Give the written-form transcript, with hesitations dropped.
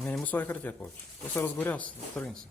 У меня не мусовая картия получится. Просто разгорелся, вторгнется.